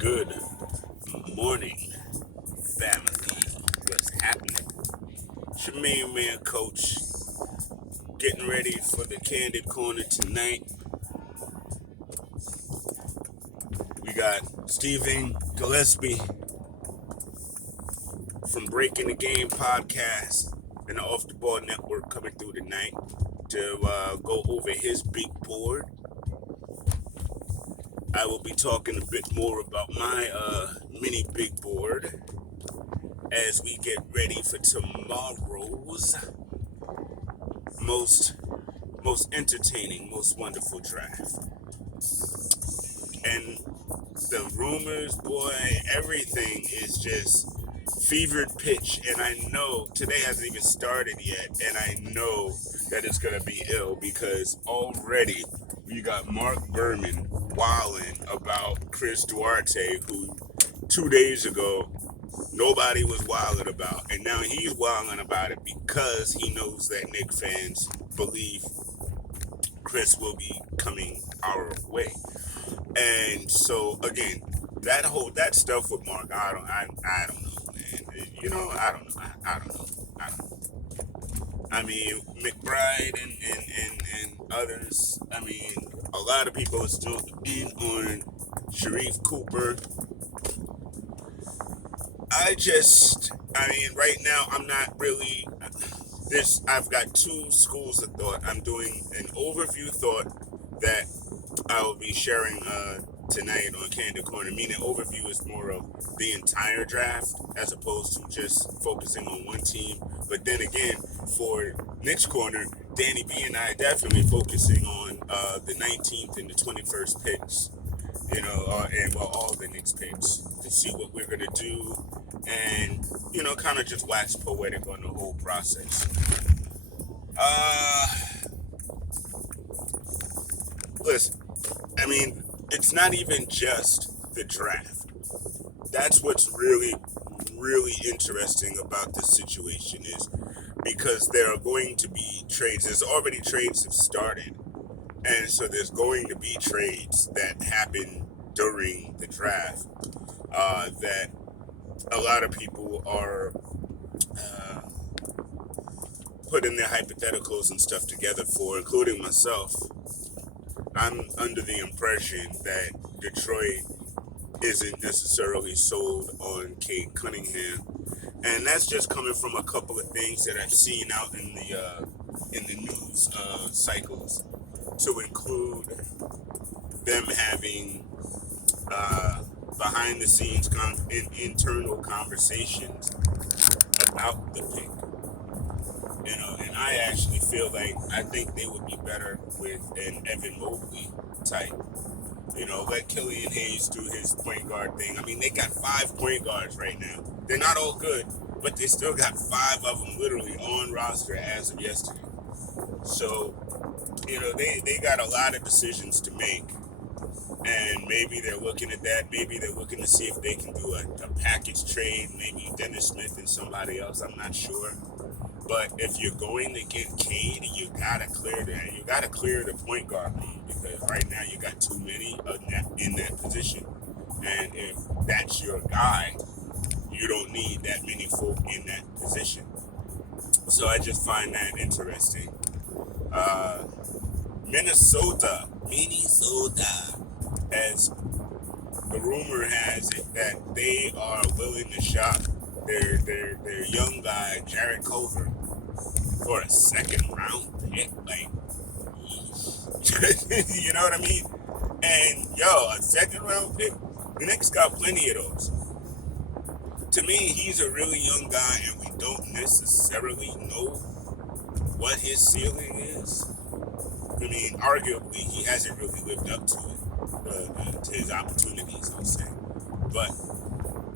Good morning, family. What's happening? It's your main man, Coach. Getting ready for the Candid Corner tonight. We got Stephen Gillespie from Breaking the Game podcast and the Off the Ball Network coming through tonight to go over his big board. I will be talking a bit more about my mini big board as we get ready for tomorrow's most entertaining, most wonderful draft. And the rumors, boy, everything is just fevered pitch. And I know today hasn't even started yet, and I know that it's gonna be ill because already we got Mark Berman wilding about Chris Duarte, who 2 days ago nobody was wilding about, and now he's wilding about it because he knows that Knicks fans believe Chris will be coming our way. And so again, that stuff with Mark, I don't know, man. I don't know. I don't know. I mean, McBride and others. I mean, a lot of people are still in on Sharif Cooper. Right now, I'm not really. I've got two schools of thought. I'm doing an overview thought that I will be sharing tonight on Candid Corner. Meaning, overview is more of the entire draft as opposed to just focusing on one team. But then again, for Knicks Corner, Danny B and I are definitely focusing on the 19th and the 21st picks. All the Knicks picks to see what we're gonna do, and kind of just wax poetic on the whole process. Listen, I mean, it's not even just the draft. That's what's really, really interesting about this situation is because there are going to be trades. There's already trades have started. And so there's going to be trades that happen during the draft that a lot of people are putting their hypotheticals and stuff together for, including myself. I'm under the impression that Detroit isn't necessarily sold on Cade Cunningham, and that's just coming from a couple of things that I've seen out in the news cycles, to include them having behind the scenes internal conversations about the pick. And I actually feel like I think they would be better with an Evan Mobley type. Let Killian Hayes do his point guard thing. I mean, they got 5 point guards right now. They're not all good, but they still got 5 of them literally on roster as of yesterday. So, they got a lot of decisions to make. And maybe they're looking at that. Maybe they're looking to see if they can do a package trade. Maybe Dennis Smith and somebody else. I'm not sure. But if you're going to get Cade, you gotta clear that. You gotta clear the point guard room because right now you got too many in that position. And if that's your guy, you don't need that many folk in that position. So I just find that interesting. Minnesota, as the rumor has it that they are willing to shop their young guy Jarrett Culver for a 2nd round pick. Like, you know what I mean? And a 2nd round pick, the Knicks got plenty of those. To me, he's a really young guy, and we don't necessarily know what his ceiling is. I mean, arguably, he hasn't really lived up to it, to his opportunities, I'll say.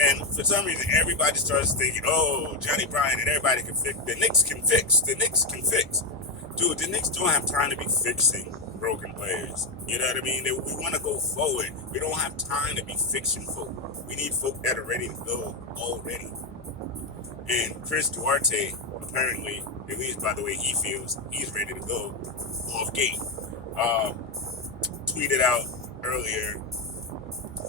And for some reason, everybody starts thinking, oh, Johnny Bryan and everybody can fix. The Knicks can fix. Dude, the Knicks don't have time to be fixing broken players. You know what I mean? We want to go forward. We don't have time to be fixing folk. We need folk that are ready to go already. And Chris Duarte, apparently, at least by the way he feels, he's ready to go off gate. Tweeted out earlier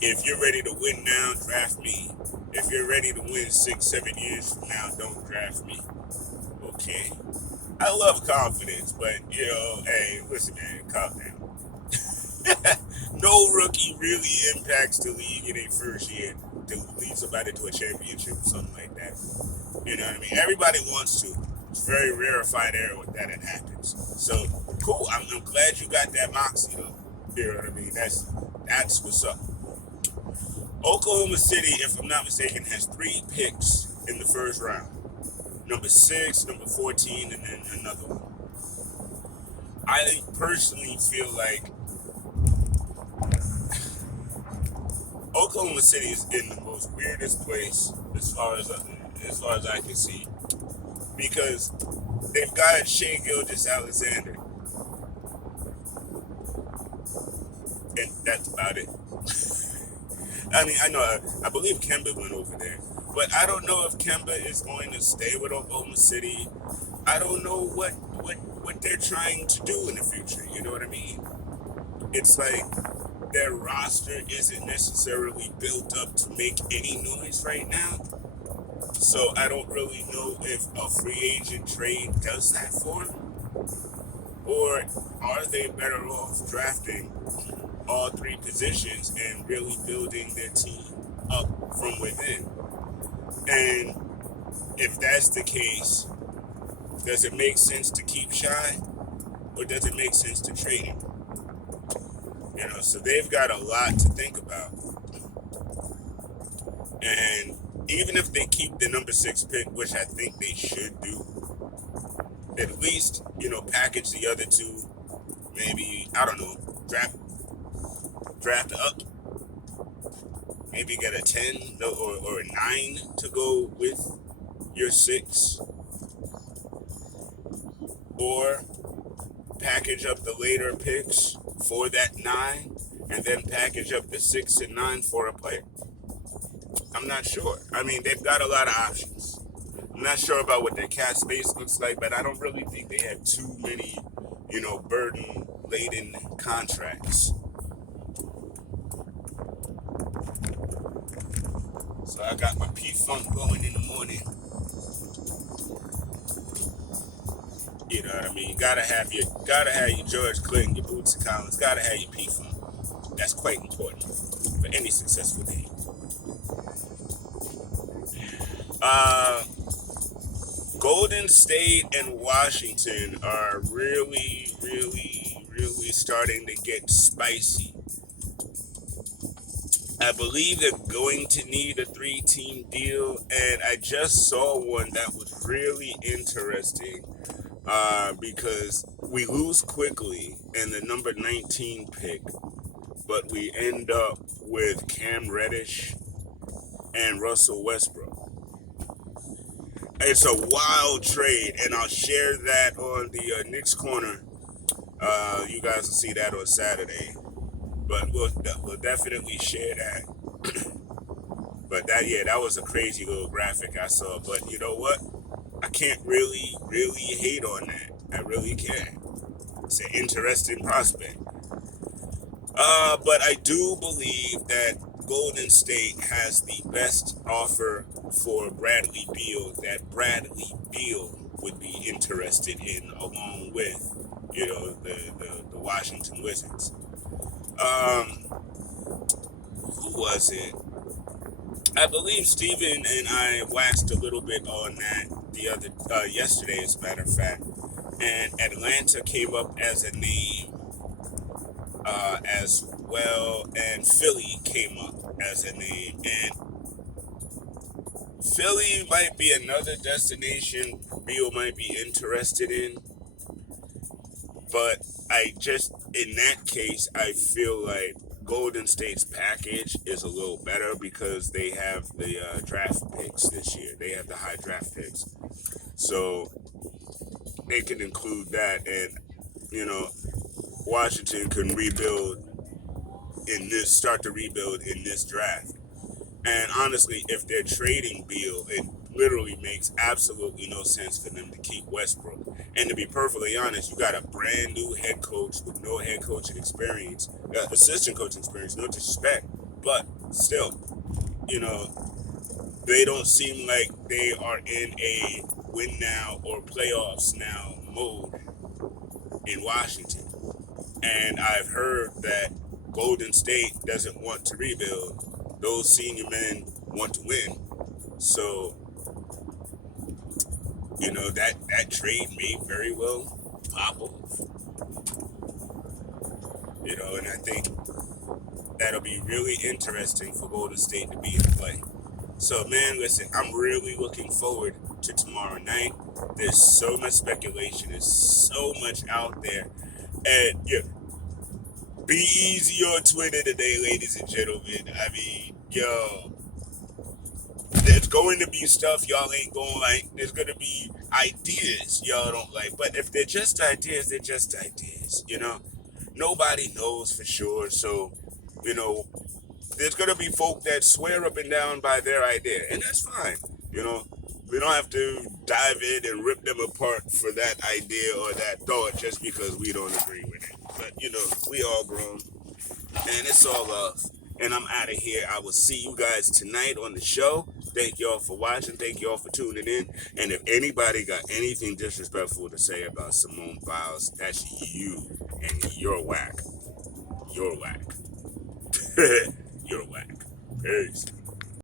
If you're ready to win now, draft me. If you're ready to win 6, 7 years from now, don't draft me. Okay. I love confidence, but hey, listen, man, calm down. No rookie really impacts the league in a first year to lead somebody to a championship or something like that. You know what I mean? Everybody wants to. It's very rarefied air that it happens. So cool. I'm glad you got that moxie though. You know what I mean? That's what's up. Oklahoma City, if I'm not mistaken, has 3 picks in the first round. Number 6, number 14, and then another one. I personally feel like Oklahoma City is in the most weirdest place as far as I can see, because they've got Shea Gilgeous-Alexander, and that's about it. I mean, I believe Kemba went over there, but I don't know if Kemba is going to stay with Oklahoma City. I don't know what they're trying to do in the future. You know what I mean? It's like their roster isn't necessarily built up to make any noise right now. So I don't really know if a free agent trade does that for them, or are they better off drafting all 3 positions and really building their team up from within? And if that's the case, does it make sense to keep Shy, or does it make sense to trade him? So they've got a lot to think about. And even if they keep the number 6 pick, which I think they should do, at least, package the other 2, maybe, I don't know, draft up, maybe get a 10 or a 9 to go with your 6, or package up the later picks for that 9, and then package up the 6 and 9 for a player. I'm not sure. I mean, they've got a lot of options. I'm not sure about what their cap space looks like, but I don't really think they have too many, burden-laden contracts. So I got my P-Funk going in the morning. You know what I mean? Gotta have your George Clinton, your Bootsy Collins. Gotta have your P-Funk. That's quite important for any successful day. Golden State and Washington are really, really, really starting to get spicy. I believe they're going to need a 3-team deal, and I just saw one that was really interesting, because we lose quickly in the number 19 pick, but we end up with Cam Reddish and Russell Westbrook. It's a wild trade, and I'll share that on the Knicks Corner. You guys will see that on Saturday, but we'll definitely share that. But that was a crazy little graphic I saw. But you know what? I can't really hate on that. I really can't. It's an interesting prospect. But I do believe that Golden State has the best offer for Bradley Beal that Bradley Beal would be interested in, along with, the Washington Wizards. Who was it? I believe Steven and I waxed a little bit on that yesterday, as a matter of fact. And Atlanta came up as a name as well, and Philly came up as a name. And Philly might be another destination Beal might be interested in. But in that case, I feel like Golden State's package is a little better because they have the draft picks this year. They have the high draft picks. So they can include that, and, Washington can start to rebuild in this draft. And honestly, if they're trading Beal, it literally makes absolutely no sense for them to keep Westbrook. And to be perfectly honest, you got a brand new head coach with no head coaching experience, assistant coaching experience, no disrespect, but still, you know, they don't seem like they are in a win now or playoffs now mode in Washington. And I've heard that Golden State doesn't want to rebuild. Those senior men want to win. So, that trade may very well pop off. And I think that'll be really interesting for Golden State to be in play. So, man, listen, I'm really looking forward to tomorrow night. There's so much speculation. There's so much out there. And, be easy on Twitter today, ladies and gentlemen. I mean, there's going to be stuff y'all ain't gonna like. There's gonna be ideas y'all don't like. But if they're just ideas, they're just ideas, Nobody knows for sure. So, you know, there's gonna be folk that swear up and down by their idea, and that's fine. We don't have to dive in and rip them apart for that idea or that thought just because we don't agree with it. But we all grown, and it's all love. And I'm out of here. I will see you guys tonight on the show. Thank y'all for watching. Thank y'all for tuning in. And if anybody got anything disrespectful to say about Simone Biles, that's you, and you're whack. You're whack. You're whack. Peace.